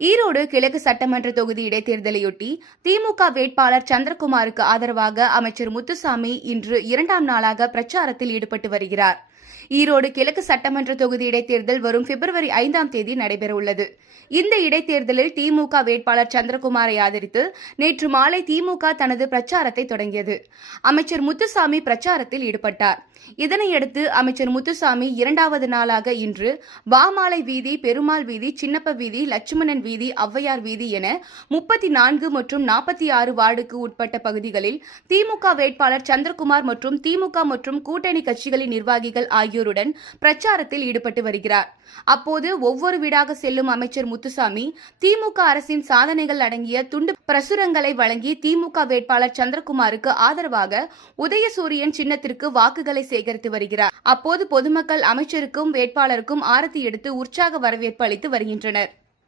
ஈரோடு கிழக்கு சட்டமன்ற தொகுதி இடைத்தேர்தலையொட்டி திமுக வேட்பாளர் சந்திரகுமாருக்கு ஆதரவாக அமைச்சர் முத்துசாமி இன்று இரண்டாம் நாளாக பிரச்சாரத்தில் ஈடுபட்டு வருகிறார். ஈரோடு கிழக்கு சட்டமன்ற தொகுதி இடைத்தேர்தல் வரும் பிப்ரவரி ஐந்தாம் தேதி நடைபெறவுள்ளது. இந்த இடைத்தேர்தலில் திமுக வேட்பாளர் சந்திரகுமாரை ஆதரித்து நேற்று மாலை திமுக தனது பிரச்சாரத்தை தொடங்கியது. அமைச்சர் முத்துசாமி பிரச்சாரத்தில் ஈடுபட்டார். இதனையடுத்து அமைச்சர் முத்துசாமி இரண்டாவது நாளாக இன்று வாமாலை வீதி பெருமாள் வீதி சின்னப்ப வீதி லட்சுமணன் வீதி ஔவையார் வீதி என முப்பத்தி நான்கு மற்றும் நாற்பத்தி ஆறு வார்டுக்கு உட்பட்ட பகுதிகளில் திமுக வேட்பாளர் சந்திரகுமார் மற்றும் திமுக மற்றும் கூட்டணி கட்சிகளின் நிர்வாகிகள் ஆகியோருடன் பிரச்சாரத்தில் ஈடுபட்டு வருகிறார். அப்போது ஒவ்வொரு வீடாக செல்லும் அமைச்சர் முத்துசாமி திமுக அரசின் சாதனைகள் அடங்கிய துண்டு பிரசுரங்களை வழங்கி திமுக வேட்பாளர் சந்திரகுமாருக்கு ஆதரவாக உதயசூரியன் சின்னத்திற்கு வாக்குகளை சேகரித்து வருகிறார். அப்போது பொதுமக்கள் அமைச்சருக்கும் வேட்பாளருக்கும் ஆரத்தி எடுத்து உற்சாக வரவேற்பு அளித்து வருகின்றனர்.